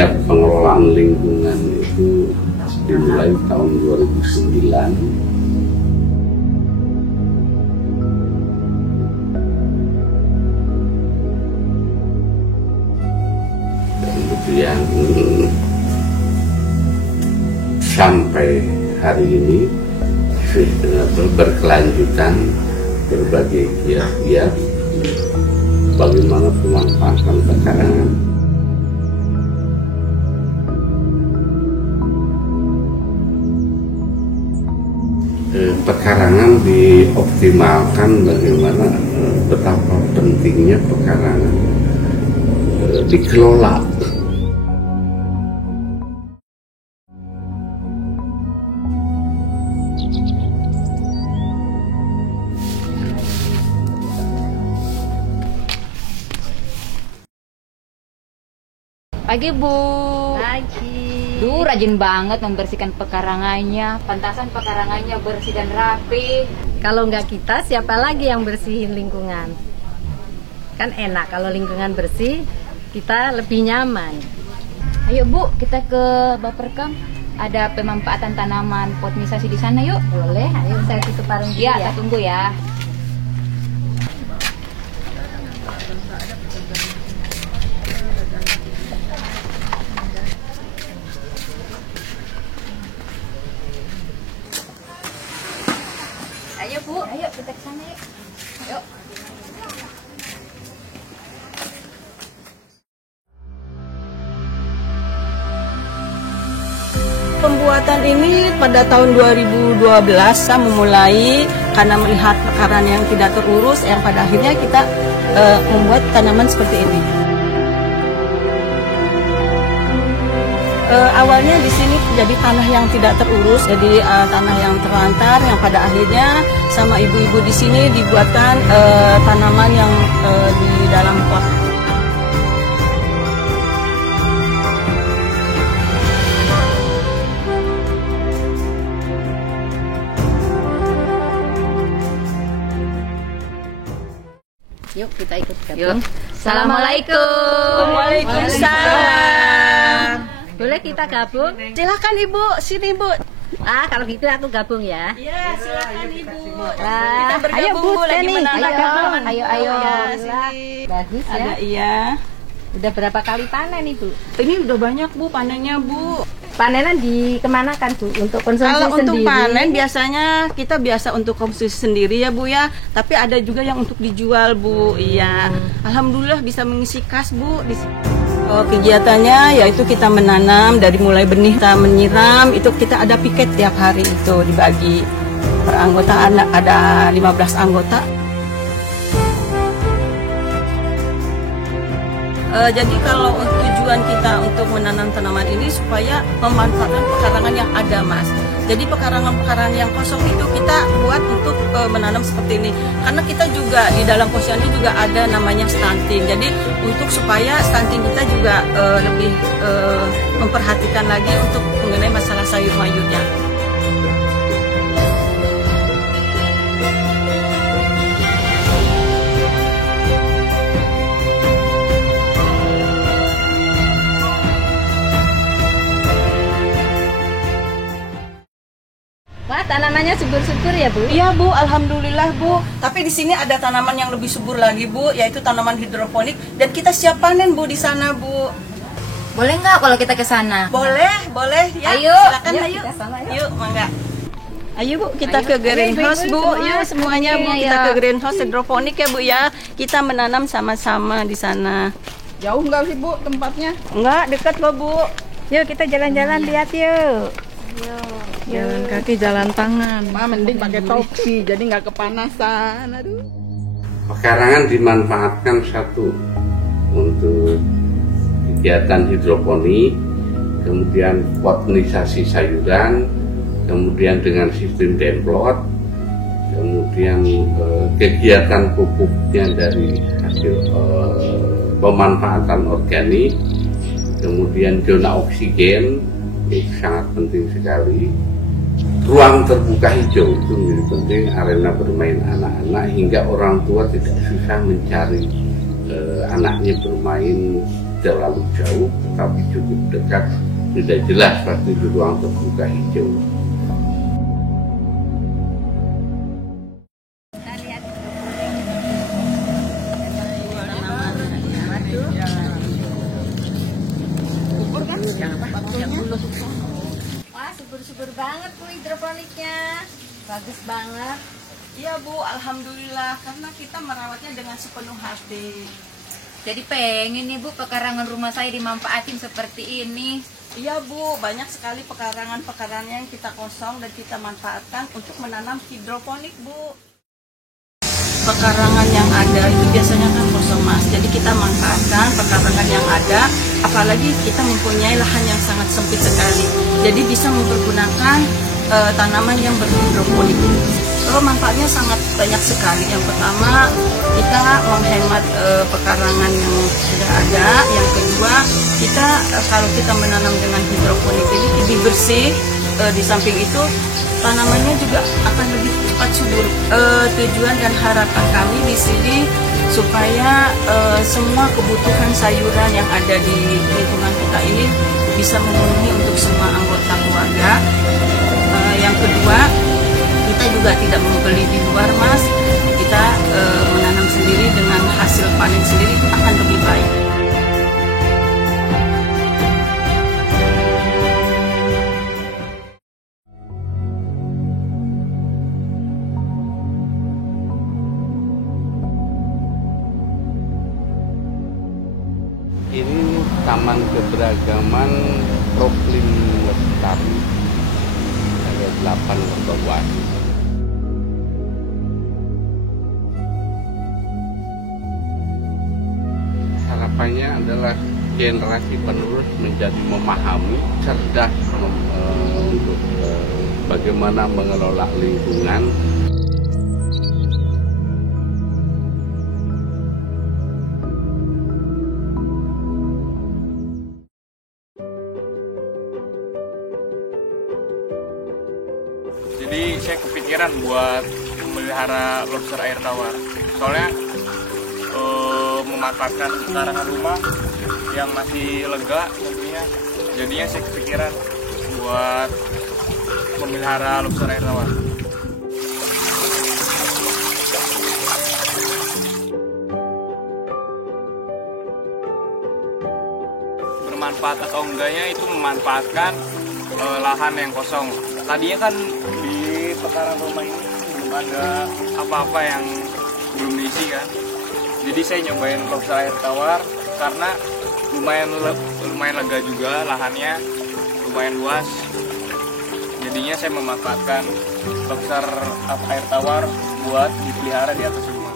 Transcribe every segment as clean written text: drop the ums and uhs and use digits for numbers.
giat pengelolaan lingkungan itu dimulai tahun 2009. Kemudian sampai hari ini berkelanjutan berbagai giat-giat bagaimana pemanfaatan pekarangan. Pekarangan dioptimalkan, bagaimana betapa pentingnya pekarangan dikelola. Pagi Bu. Pagi. Duh, rajin banget membersihkan pekarangannya. Pantasan pekarangannya bersih dan rapi. Kalau nggak kita, siapa lagi yang bersihin lingkungan? Kan enak kalau lingkungan bersih, kita lebih nyaman. Ayo Bu, kita ke Baperkam. Ada pemanfaatan tanaman potinisasi di sana yuk. Boleh, ayo saya tutup parung dulu Ya, ya. kita tunggu ya. Ayo Bu, ayo kita ke sana yuk. Yuk. Pembuatan ini pada tahun 2012 saya memulai karena melihat pekarangan yang tidak terurus, yang pada akhirnya kita membuat tanaman seperti ini. Awalnya di sini jadi tanah yang tidak terurus, jadi tanah yang terlantar, yang pada akhirnya sama ibu-ibu di sini dibuatkan tanaman yang di dalam pot. Yuk kita ikut Yuk. gabung. Assalamualaikum. Waalaikumsalam. Boleh kita gabung? Silakan Ibu, sini Bu. Kalau gitu aku gabung ya. Ya, silakan Ibu. Kita bergabung, ayo Bu, Bu, lagi nih. menanam. Ayo. Ya, sini. Bagus ya. Ada iya. Udah berapa kali panen Ibu? Ini udah banyak Bu panennya Bu. Panenan di kemana kan Bu? Untuk konsumsi Kalau untuk sendiri? panen biasanya kita biasa untuk konsumsi sendiri ya Bu ya. Tapi ada juga yang untuk dijual Bu. Iya. Alhamdulillah bisa mengisi kas Bu. Kegiatannya yaitu kita menanam dari mulai benih, kita menyiram, itu kita ada piket tiap hari itu dibagi per anggota, ada 15 anggota. Jadi kalau tujuan kita untuk menanam tanaman ini supaya memanfaatkan pekarangan yang ada Mas. Jadi pekarangan-pekarangan yang kosong itu kita buat untuk menanam seperti ini. Karena kita juga di dalam posyandu juga ada namanya stunting. Jadi untuk supaya stunting kita juga lebih memperhatikan lagi untuk mengenai masalah sayur mayurnya. Wah, tanamannya subur-subur ya Bu? Iya Bu, alhamdulillah Bu. Tapi di sini ada tanaman yang lebih subur lagi Bu, yaitu tanaman hidroponik. Dan kita siap panen Bu di sana Bu. Boleh nggak kalau kita ke sana? Boleh ya. Ayo. Silakan Yuk, ayo. kita sana, yuk. Yuk, mangga. Ayo Bu, kita Ayo. ke greenhouse Ayo, Bu. ibu-ibu Yuk semua. semuanya Bu, Iya, kita iya. ke greenhouse hidroponik ya Bu ya. Kita menanam sama-sama di sana. Jauh nggak sih Bu tempatnya? Enggak, dekat kok Bu. Yuk kita jalan-jalan lihat yuk. Jalan kaki, jalan tangan. Mending pakai topi, jadi nggak kepanasan. Aduh. Pekarangan dimanfaatkan satu untuk kegiatan hidroponik, kemudian potinisasi sayuran, kemudian dengan sistem demplot, kemudian kegiatan pupuknya dari hasil pemanfaatan organik, kemudian zona oksigen itu sangat penting sekali. Ruang terbuka hijau itu menjadi penting, arena bermain anak-anak hingga orang tua tidak susah mencari anaknya bermain terlalu jauh, tetapi cukup dekat, sudah jelas pasti di ruang terbuka hijau. Wah, subur-subur banget Bu hidroponiknya. Bagus banget. Iya Bu, alhamdulillah karena kita merawatnya dengan sepenuh hati. Jadi pengen nih Bu pekarangan rumah saya dimanfaatin seperti ini. Iya Bu, banyak sekali pekarangan-pekarangan yang kita kosong dan kita manfaatkan untuk menanam hidroponik Bu. Pekarangan yang ada itu biasanya kan kosong Mas, jadi kita manfaatkan pekarangan yang ada, apalagi kita mempunyai lahan yang sangat sempit sekali. Jadi bisa mempergunakan tanaman yang berhidroponik. Kalau manfaatnya sangat banyak sekali. Yang pertama, kita menghemat pekarangan yang sudah ada. Yang kedua, kita kalau kita menanam dengan hidroponik ini lebih bersih. Di samping itu, tanamannya juga akan lebih cepat subur. Tujuan dan harapan kami di sini supaya semua kebutuhan sayuran yang ada di lingkungan kita ini bisa memenuhi untuk semua anggota keluarga. Yang kedua, kita juga tidak membeli di luar Mas, kita menanam sendiri dengan hasil panen sendiri itu akan lebih baik. Ini Taman Keberagaman Proklim Lestari, ada 8 lembaga. Harapannya adalah generasi penerus menjadi memahami, cerdas untuk bagaimana mengelola lingkungan. Jadi saya kepikiran buat memelihara lobster air tawar. Soalnya memanfaatkan pekarangan rumah yang masih lega tentunya. Jadinya saya kepikiran buat memelihara lobster air tawar. Bermanfaat atau enggaknya itu memanfaatkan lahan yang kosong. Tadinya kan di pekarangan rumah ini belum ada apa-apa yang belum diisi kan. Jadi saya nyobain lobster air tawar karena lumayan lega juga lahannya, lumayan luas. Jadinya saya memanfaatkan lobster air tawar buat dipelihara di atas rumah.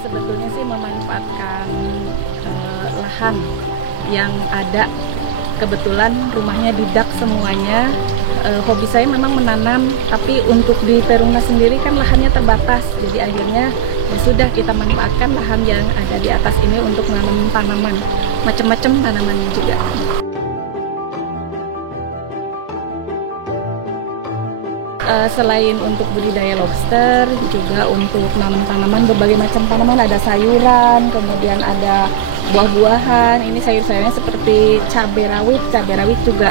Sebetulnya sih memanfaatkan lahan yang ada. Kebetulan rumahnya di dak semuanya. Hobi saya memang menanam, tapi untuk di Perumna sendiri kan lahannya terbatas. Jadi akhirnya ya sudah kita manfaatkan lahan yang ada di atas ini untuk menanam tanaman, macam-macam tanamannya juga. Selain untuk budidaya lobster, juga untuk nanam tanaman, berbagai macam tanaman, ada sayuran, kemudian ada buah-buahan. Ini sayur-sayurnya seperti cabai rawit juga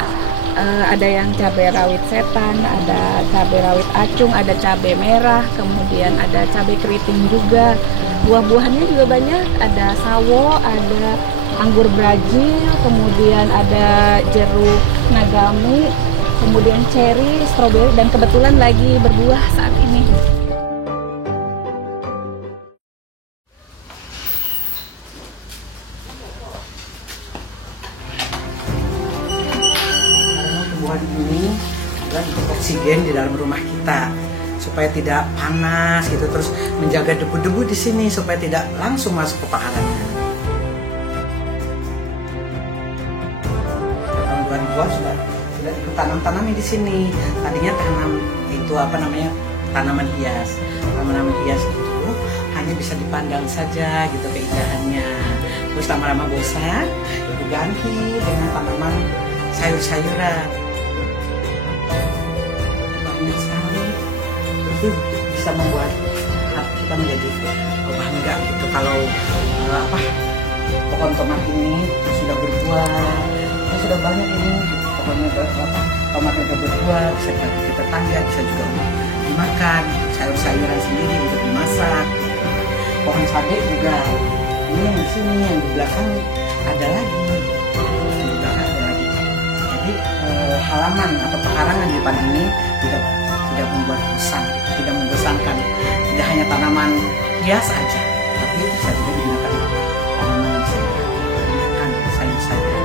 ada yang cabai rawit setan, ada cabai rawit acung, ada cabai merah, kemudian ada cabai keriting juga. Buah-buahannya juga banyak, ada sawo, ada anggur Brazil, kemudian ada jeruk nagami, kemudian ceri, stroberi, dan kebetulan lagi berbuah saat ini. Karena tumbuhan ini adalah untuk oksigen di dalam rumah kita, supaya tidak panas gitu, terus menjaga debu-debu di sini supaya tidak langsung masuk ke pekarangan. Tahun 2000 sudah ikut tanam-tanamnya di sini. Tadinya tanam itu tanaman hias. Tanaman hias itu hanya bisa dipandang saja gitu keindahannya. Terus lama-lama bosan, itu ganti dengan tanaman sayur-sayuran. Banyak sekali. Itu bisa membuat hati kita menjadi bangga gitu kalau pohon tomat ini sudah berbuah, sudah banyak ini pohonnya tomat yang berbuah, bisa bagi ke tetangga, bisa juga dimakan, sayur-sayuran sendiri untuk dimasak. Pohon sade juga, ini yang di sini, yang di belakang ada lagi, Jadi halaman atau pekarangan di depan ini tidak membuat bosan, tidak membosankan. Tidak hanya tanaman hias aja, tapi bisa juga digunakan tanaman yang bisa digunakan sayur-sayuran.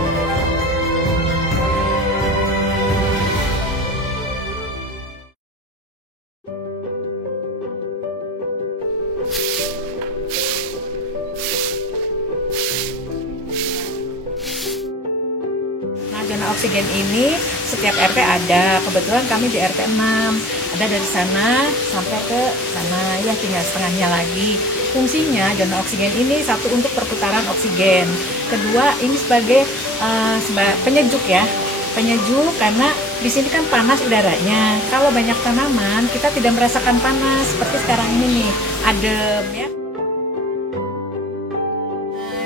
Zona oksigen ini setiap RT ada, kebetulan kami di RT 6, ada dari sana sampai ke sana, ya tinggal setengahnya lagi. Fungsinya zona oksigen ini satu untuk perputaran oksigen, kedua ini sebagai penyejuk ya, penyejuk karena di sini kan panas udaranya. Kalau banyak tanaman kita tidak merasakan panas seperti sekarang ini nih, adem ya.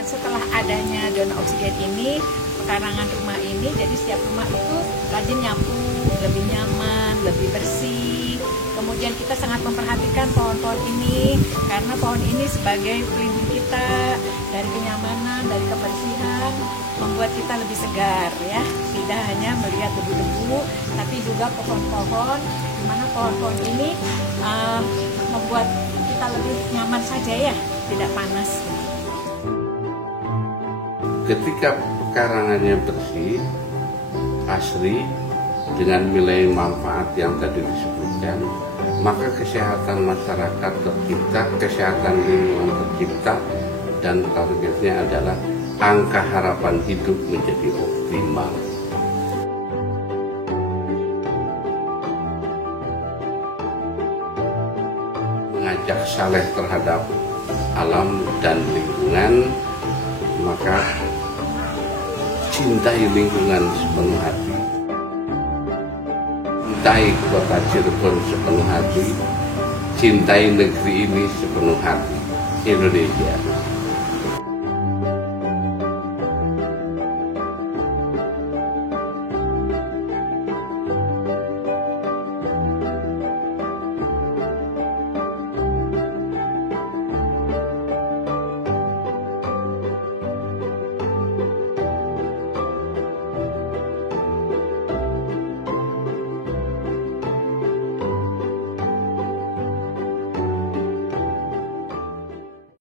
Setelah adanya zona oksigen ini, pekarangan rumah ini, jadi setiap rumah itu rajin nyapu, lebih nyaman, lebih bersih. Kemudian kita sangat memperhatikan pohon-pohon ini, karena pohon ini sebagai pelindung kita dari kenyamanan, dari kebersihan, membuat kita lebih segar ya. Tidak hanya melihat debu-debu, tapi juga pohon-pohon, di mana pohon-pohon ini membuat kita lebih nyaman saja ya, tidak panas. Ketika pekarangannya bersih, asri, dengan nilai manfaat yang tadi disebutkan, maka kesehatan masyarakat tercipta, kesehatan lingkungan tercipta, dan targetnya adalah angka harapan hidup menjadi optimal. Mengajak saleh terhadap alam dan lingkungan, maka cintai lingkungan sepenuh hati, cintai kota Cirebon sepenuh hati, cintai negeri ini sepenuh hati, Indonesia.